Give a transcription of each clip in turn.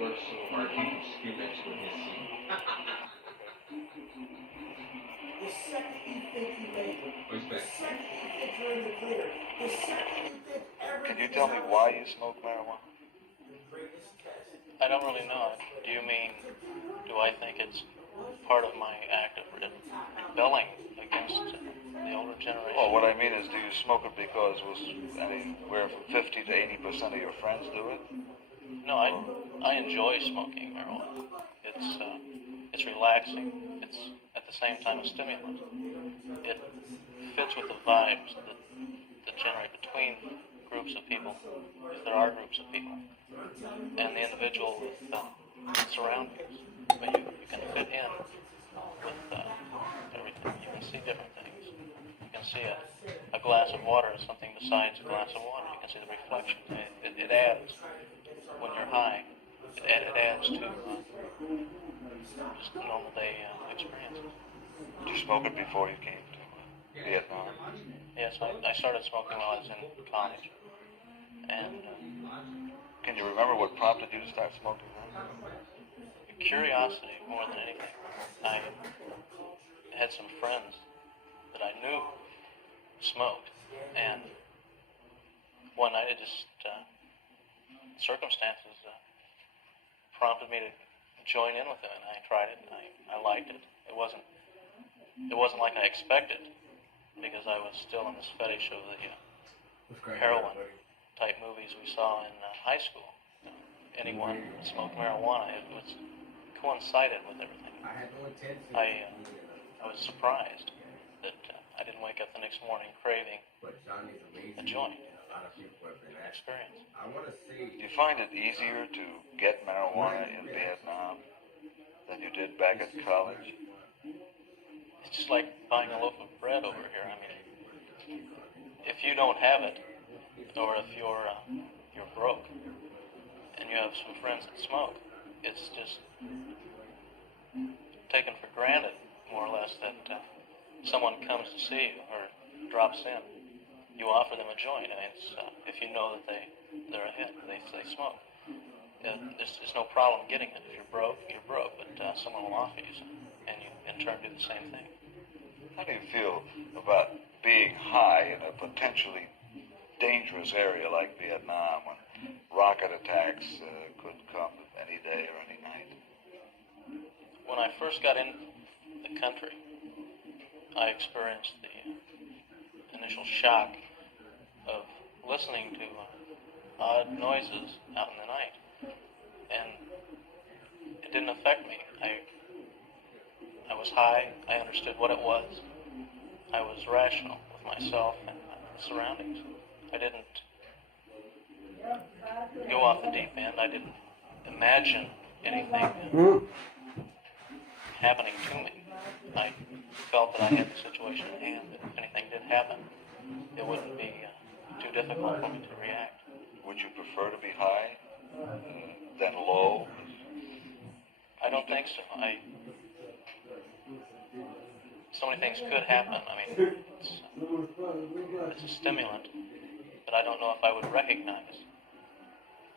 works so hard he can skip into his seat. The second you think you made it, the second you think you're in the clear, the second you think everything. Can you tell me why you smoke marijuana? I don't really know. Do you mean, do I think it's part of my act of rebelling against the older generation? Well, what I mean is, do you smoke it because anywhere from 50 to 80% of your friends do it? No, I enjoy smoking marijuana. It's relaxing. It's at the same time a stimulant. It fits with the vibes that generate between groups of people, if there are groups of people, and the individual with surroundings. But you can fit in with everything. You can see different things. You can see a glass of water as something besides a glass of water. You can see the reflection. It adds, when you're high, it adds to just normal day experiences. Did you smoke it before you came to Vietnam? Yes, I started smoking while I was in college. And can you remember what prompted you to start smoking then? Curiosity more than anything. I had some friends that I knew smoked, and one night it just circumstances prompted me to join in with them, and I tried it, and I liked it. It wasn't like I expected, because I was still in this fetish of the heroin type movies we saw in high school. Anyone who smoked marijuana, it was coincided with everything. I was surprised that I didn't wake up the next morning craving a joint. Experience. Do you find it easier to get marijuana in Vietnam than you did back at college? It's just like buying a loaf of bread over here. I mean, if you don't have it, or if you're broke, and you have some friends that smoke, it's just taken for granted, more or less, that someone comes to see you or drops in. You offer them a joint, and it's if you know that they're a hit, they smoke. There's no problem getting it. If you're broke, but someone will offer you some, and you in turn do the same thing. How do you feel about being high in a potentially dangerous area like Vietnam, when rocket attacks could come any day or any night? When I first got in the country, I experienced the initial shock of listening to odd noises out in the night, and it didn't affect me. I was high. I understood what it was. I was rational with myself and the surroundings. I didn't go off the deep end. I didn't imagine anything happening to me. I felt that I had the situation at hand, that if anything did happen, it wouldn't be too difficult for me to react. Would you prefer to be high than low? I don't think so. So many things could happen. I mean, it's a stimulant, but I don't know if I would recognize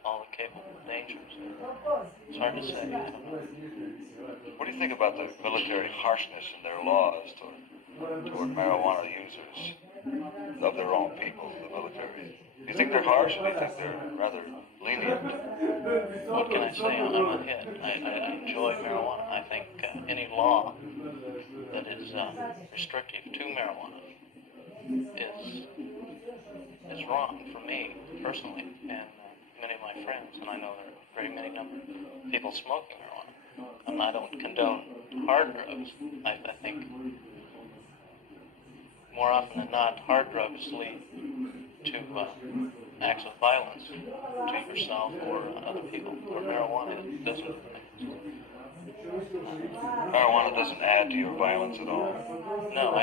all the capable dangers. It's hard to say. I don't know. What do you think about the military harshness in their laws toward marijuana users of their own people, the military? Do you think they're harsh, or do you think they're rather lenient? What can I say? I'm a hit. I enjoy marijuana. I think any law that is restrictive to marijuana is wrong for me personally, and many of my friends, and I know there are a very many number of people smoking marijuana. I don't condone hard drugs. I think more often than not, hard drugs lead to acts of violence to yourself or other people, or marijuana doesn't. Marijuana doesn't add to your violence at all. No,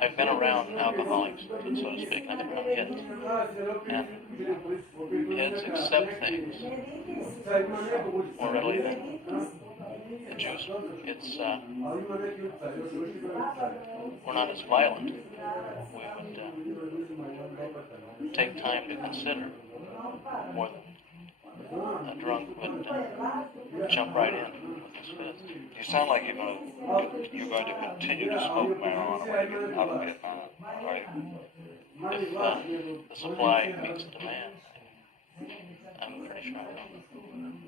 I've been around alcoholics, so to speak, and I've been around heads. And heads accept things more readily than the Jews. It's, we're not as violent. We would take time to consider more than a drunk would jump right in with his fist. You sound like you're going to continue to smoke marijuana when you get out of Vietnam, right? If the supply meets the demand, I'm pretty sure I will.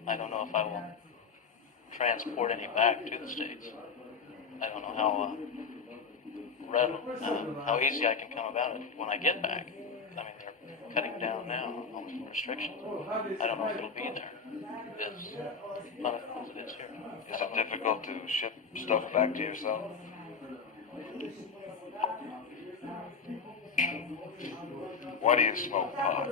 I don't know if I will transport any back to the States. I don't know how easy I can come about it when I get back. I mean, they're cutting down now on the restrictions. I don't know if it'll be there as plentiful as it is here. Is it difficult to ship stuff back to yourself? Why do you smoke pot?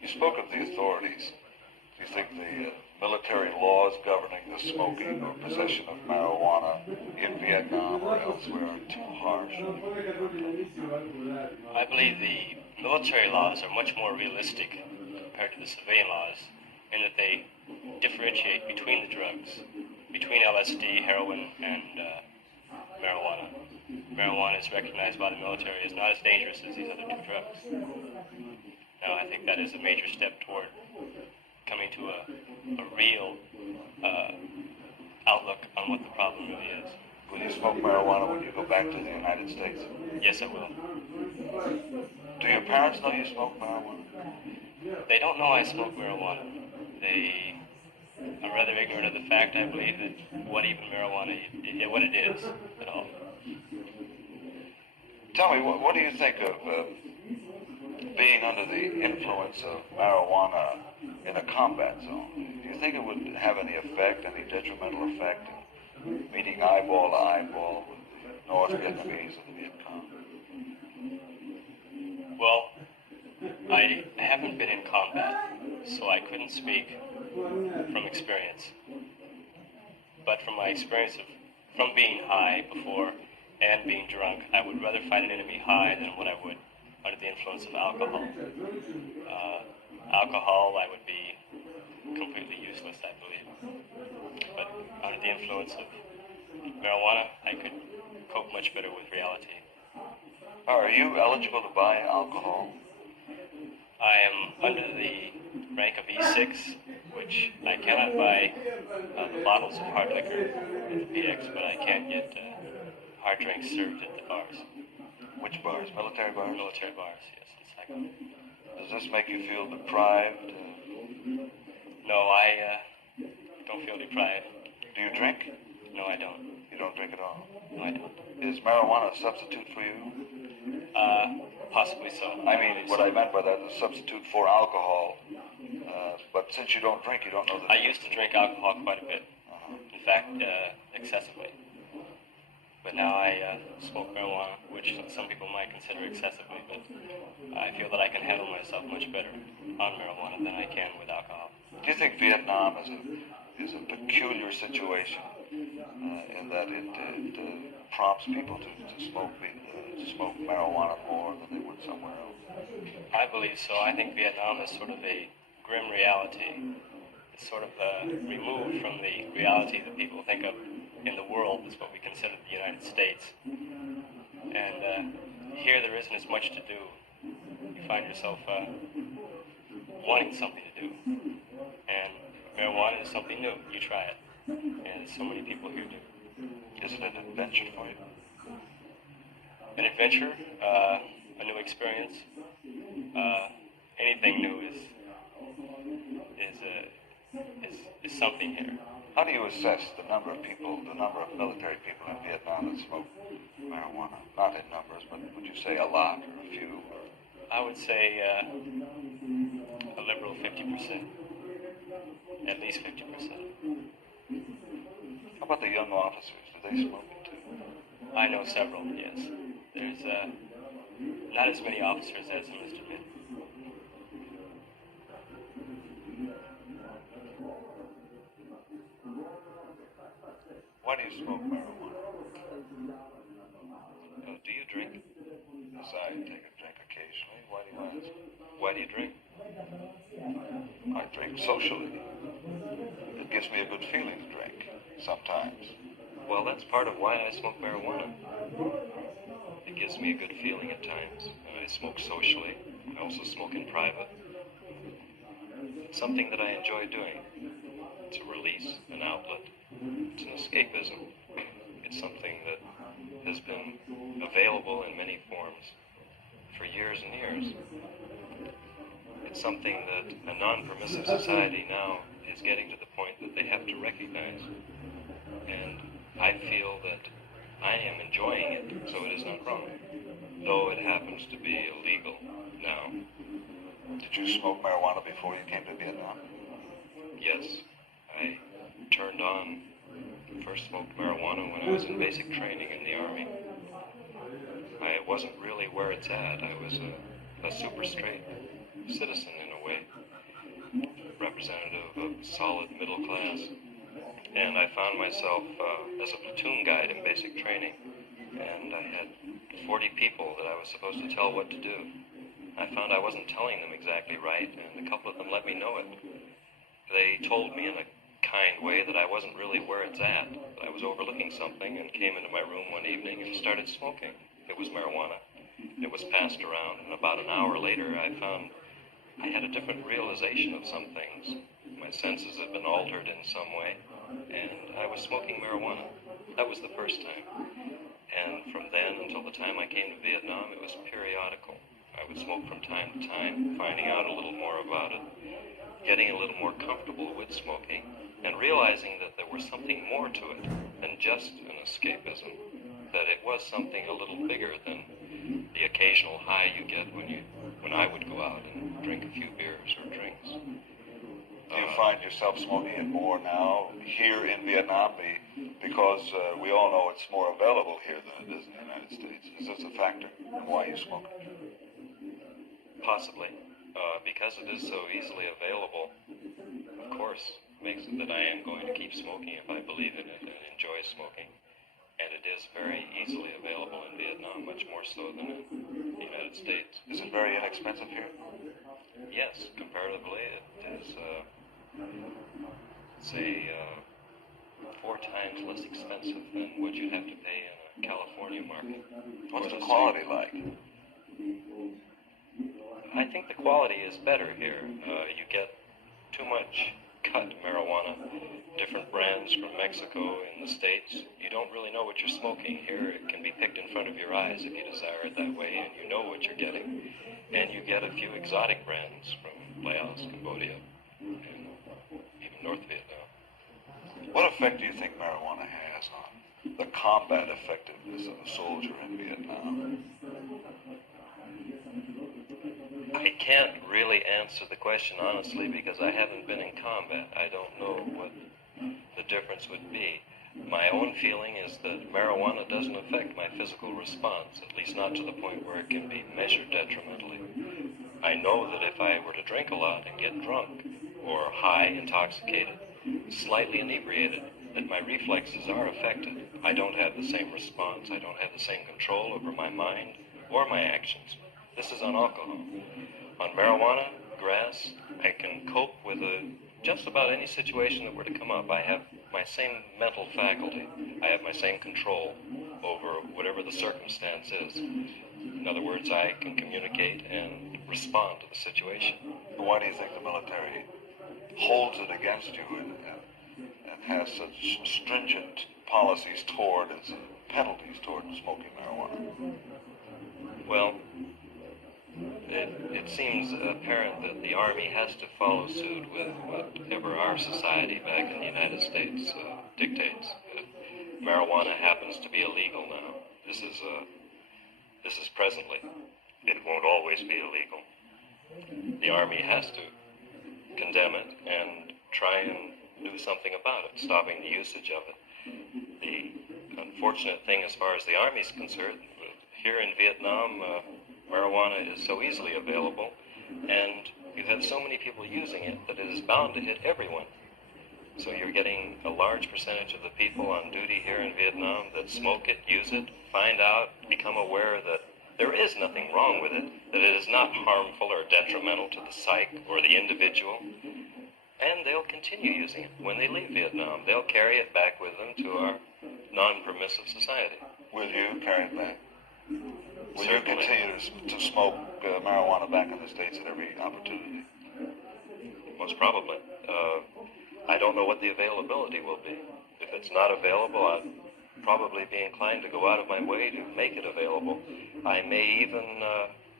You spoke of the authorities. Do you think the military laws governing the smoking or possession of marijuana in Vietnam or elsewhere are too harsh? I believe the military laws are much more realistic compared to the civilian laws in that they differentiate between the drugs, between LSD, heroin, and marijuana. Marijuana is recognized by the military as not as dangerous as these other two drugs. Now, I think that is a major step toward coming to a real outlook on what the problem really is. Will you smoke marijuana when you go back to the United States? Yes, I will. Do your parents know you smoke marijuana? They don't know I smoke marijuana. They are rather ignorant of the fact, I believe, that what even marijuana, what it is at all. Tell me, what do you think of being under the influence of marijuana in a combat zone? Do you think it would have any effect, any detrimental effect, in meeting eyeball to eyeball with the North Vietnamese or the Viet Cong? Well, I haven't been in combat, so I couldn't speak from experience. But from my experience from being high before and being drunk, I would rather fight an enemy high than what I would under the influence of alcohol. Alcohol, I would be completely useless, I believe. But under the influence of marijuana, I could cope much better with reality. Are you eligible to buy alcohol? I am under the rank of E6, which I cannot buy the bottles of hard liquor at the PX, but I can get hard drinks served at the bars. Which bars? Military bars? Military bars, yes, in Saigon. Does this make you feel deprived? No, I don't feel deprived. Do you drink? No, I don't. You don't drink at all? No, I don't. Is marijuana a substitute for you? Possibly so. I mean, what I meant by that is a substitute for alcohol. But since you don't drink, you don't know the I used to drink alcohol quite a bit. In fact, excessively. But now I smoke marijuana, which some people might consider excessively, but I feel that I can handle myself much better on marijuana than I can with alcohol. Do you think Vietnam is a peculiar situation in that it prompts people to smoke marijuana more than they would somewhere else? I believe so. I think Vietnam is sort of a grim reality. It's sort of removed from the reality that people think of in the world is what we consider the United States. And here there isn't as much to do. You find yourself wanting something to do. And marijuana is something new. You try it. And so many people here do. Is it an adventure for you? An adventure, a new experience. Anything new is something here. How do you assess the number of military people in Vietnam that smoke marijuana? Not in numbers, but would you say a lot or a few? I would say a liberal 50%. At least 50%. How about the young officers? Do they smoke it too? I know several, yes. There's not as many officers as enlisted men. Why do you smoke marijuana? Do you drink? Yes, I take a drink occasionally. Why do you ask? Why do you drink? I drink socially. It gives me a good feeling to drink, sometimes. Well, that's part of why I smoke marijuana. It gives me a good feeling at times, and I smoke socially. I also smoke in private. It's something that I enjoy doing. It's a release, an outlet. It's an escapism. It's something that has been available in many forms for years and years. It's something that a non-permissive society now is getting to the point that they have to recognize. And I feel that I am enjoying it, so it is not wrong, though it happens to be illegal now. Did you smoke marijuana before you came to Vietnam? Yes, I first smoked marijuana when I was in basic training in the Army. I wasn't really where it's at. I was a super straight citizen in a way, representative of solid middle class. And I found myself as a platoon guide in basic training, and I had 40 people that I was supposed to tell what to do. I found I wasn't telling them exactly right, and a couple of them let me know it. They told me in a kind way that I wasn't really where it's at, that I was overlooking something, and came into my room one evening and started smoking. It was marijuana. It was passed around, and about an hour later I found I had a different realization of some things. My senses had been altered in some way, and I was smoking marijuana. That was the first time. And from then until the time I came to Vietnam, it was periodical. I would smoke from time to time, finding out a little more about it, getting a little more comfortable with smoking, and realizing that there was something more to it than just an escapism, that it was something a little bigger than the occasional high you get when I would go out and drink a few beers or drinks. Do you find yourself smoking it more now here in Vietnam because we all know it's more available here than it is in the United States? Is this a factor in why you smoke it? Possibly. Because it is so easily available, of course, makes it that I am going to keep smoking if I believe in it and enjoy smoking. And it is very easily available in Vietnam, much more so than in the United States. Is it very inexpensive here? Yes, comparatively, it is, say, 4 times less expensive than what you'd have to pay in a California market. What's the quality like? I think the quality is better here. You get too much cut marijuana, different brands from Mexico in the States. You don't really know what you're smoking. Here it can be picked in front of your eyes if you desire it that way, and you know what you're getting. And you get a few exotic brands from Laos, Cambodia, and even North Vietnam. What effect do you think marijuana has on the combat effectiveness of a soldier in Vietnam? I can't really answer the question honestly because I haven't been in combat. I don't know what the difference would be. My own feeling is that marijuana doesn't affect my physical response, at least not to the point where it can be measured detrimentally. I know that if I were to drink a lot and get drunk, or high, intoxicated, slightly inebriated, that my reflexes are affected. I don't have the same response. I don't have the same control over my mind or my actions. This is on alcohol. On marijuana, grass, I can cope with just about any situation that were to come up. I have my same mental faculty. I have my same control over whatever the circumstance is. In other words, I can communicate and respond to the situation. Why do you think the military holds it against you and has such stringent policies penalties toward smoking marijuana? Well, it seems apparent that the Army has to follow suit with whatever our society back in the United States dictates. Marijuana happens to be illegal now. This is presently. It won't always be illegal. The Army has to condemn it and try and do something about it, stopping the usage of it. The unfortunate thing as far as the Army's concerned, here in Vietnam, marijuana is so easily available, and you have so many people using it that it is bound to hit everyone. So you're getting a large percentage of the people on duty here in Vietnam that smoke it, use it, find out, become aware that there is nothing wrong with it, that it is not harmful or detrimental to the psyche or the individual, and they'll continue using it. When they leave Vietnam, they'll carry it back with them to our non-permissive society. Will you carry it back? Will you Certainly. continue to smoke marijuana back in the States at every opportunity? Most probably. I don't know what the availability will be. If it's not available, I'd probably be inclined to go out of my way to make it available. I may even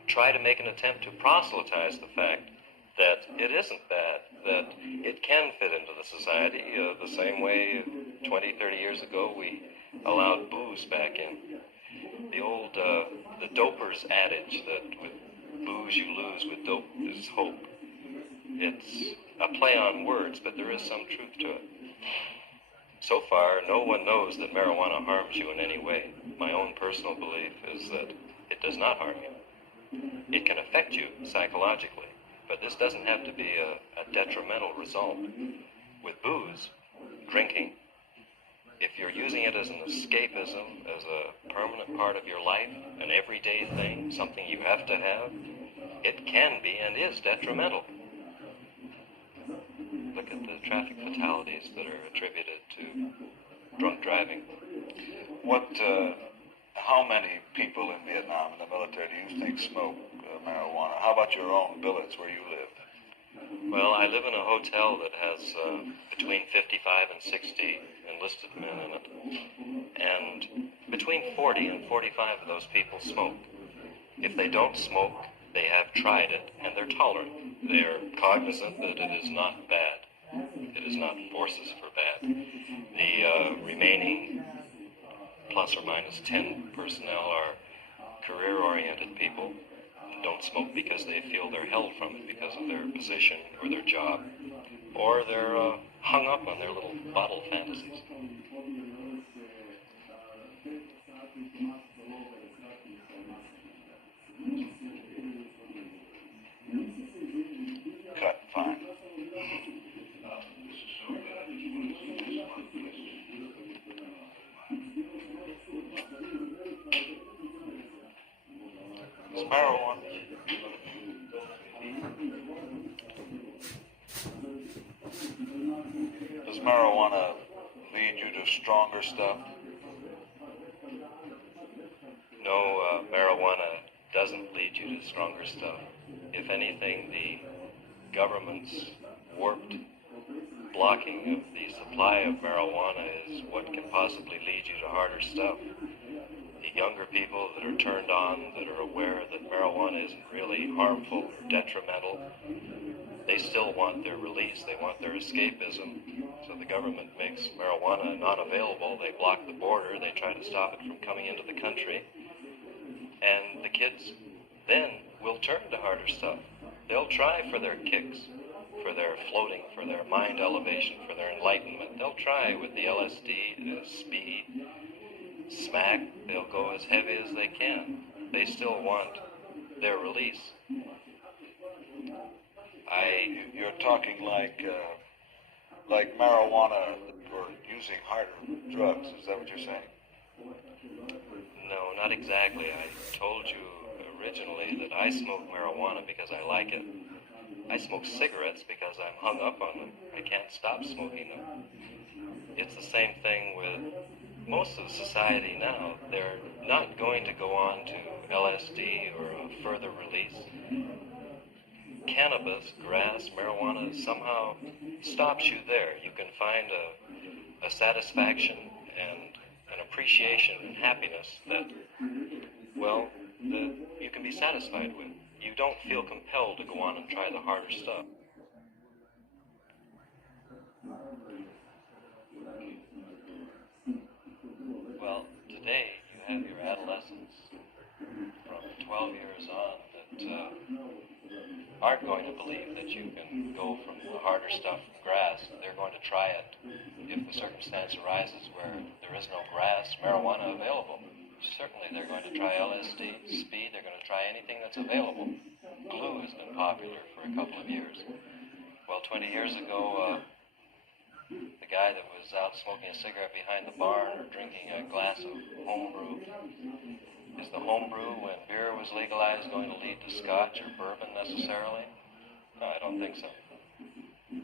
try to make an attempt to proselytize the fact that it isn't bad, that it can fit into the society the same way 20, 30 years ago we allowed booze back in. The old, the doper's adage that with booze you lose, with dope is hope. It's a play on words, but there is some truth to it. So far, no one knows that marijuana harms you in any way. My own personal belief is that it does not harm you. It can affect you psychologically, but this doesn't have to be a detrimental result. With booze, drinking, if you're using it as an escapism, as a permanent part of your life, an everyday thing, something you have to have, it can be and is detrimental. Look at the traffic fatalities that are attributed to drunk driving. How many people in Vietnam in the military do you think smoke marijuana? How about your own billets where you live? Well, I live in a hotel that has between 55 and 60 enlisted men in it. And between 40 and 45 of those people smoke. If they don't smoke, they have tried it, and they're tolerant. They are cognizant that it is not bad. It is not forces for bad. The remaining plus or minus 10 personnel are career-oriented people. Don't smoke because they feel they're held from it because of their position or their job, or they're hung up on their little bottle fantasies. Cut, fine. Is marijuana... Does marijuana lead you to stronger stuff? No, marijuana doesn't lead you to stronger stuff. If anything, the government's warped blocking of the supply of marijuana is what can possibly lead you to harder stuff. The younger people that are turned on, that are aware that marijuana isn't really harmful or detrimental, they still want their release, they want their escapism. So the government makes marijuana not available, they block the border, they try to stop it from coming into the country, and the kids then will turn to harder stuff. They'll try for their kicks, for their floating, for their mind elevation, for their enlightenment. They'll try with the LSD, the speed, smack. They'll go as heavy as they can. They still want their release. You're talking like marijuana or using harder drugs. Is that what you're saying? No, not exactly. I told you originally that I smoke marijuana because I like it. I smoke cigarettes because I'm hung up on them. I can't stop smoking them. It's the same thing with most of society now. They're not going to go on to LSD or a further release. Cannabis, grass, marijuana somehow stops you there. You can find a satisfaction and an appreciation and happiness that, well, that you can be satisfied with. You don't feel compelled to go on and try the harder stuff. Well, today you have your adolescents from 12 years on that aren't going to believe that you can go from the harder stuff, grass. They're going to try it if the circumstance arises where there is no grass, marijuana available. certainly they're going to try LSD, speed, they're going to try anything that's available. Glue has been popular for a couple of years. Well, 20 years ago, the guy that was out smoking a cigarette behind the barn or drinking a glass of homebrew, is the homebrew when beer was legalized going to lead to scotch or bourbon necessarily? No, I don't think so. Can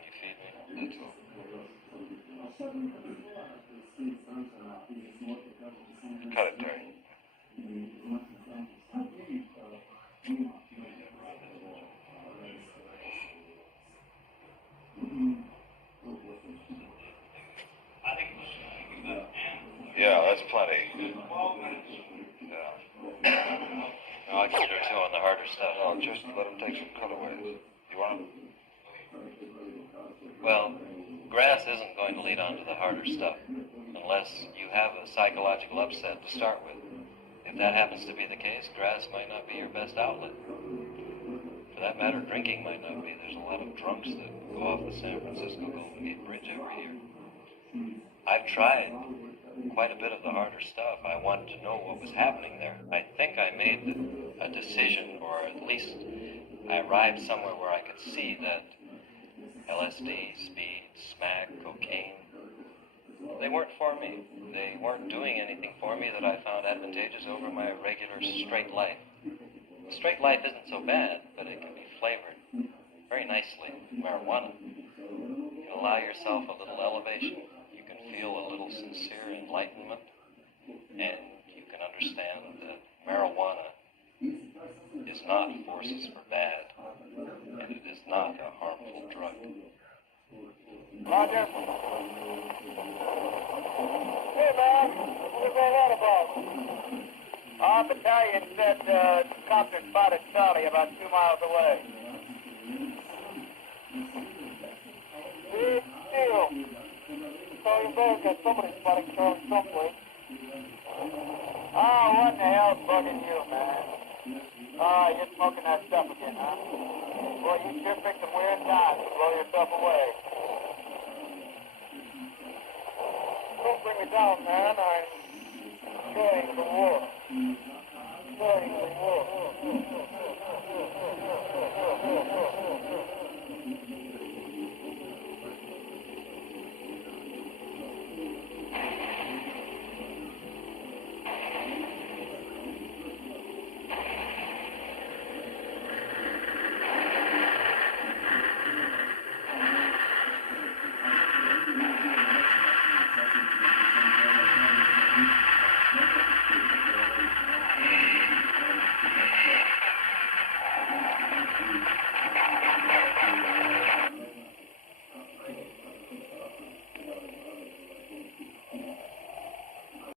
you feed me? That's all. Cut it, Terry. Yeah, that's plenty. Yeah. No, I can do two on the harder stuff. I'll just let him take some cutaways. You want them? Well, grass isn't going to lead on to the harder stuff unless you have a psychological upset to start with. If that happens to be the case, grass might not be your best outlet. For that matter, drinking might not be. There's a lot of drunks that go off the San Francisco Golden Gate Bridge every year. I've tried quite a bit of the harder stuff. I wanted to know what was happening there. I think I made a decision, or at least I arrived somewhere where I could see that LSD, speed, smack, cocaine, they weren't for me. They weren't doing anything for me that I found advantageous over my regular straight life. Straight life isn't so bad, but it can be flavored very nicely with marijuana. You allow yourself a little elevation. You can feel a little sincere enlightenment, and you can understand that marijuana is not forces for bad, and it is not a harmful drug. Roger. Hey, man. What's all that about? Our battalion said copter spotted Charlie about 2 miles away. Big deal. So you better get somebody spotting Charlie someplace. Oh, what the hell's bugging you, man? Oh, you're smoking that stuff again, huh? Boy, you sure picked some weird time to blow yourself away. Don't bring me down, man. I'm going to the war. Going to the war.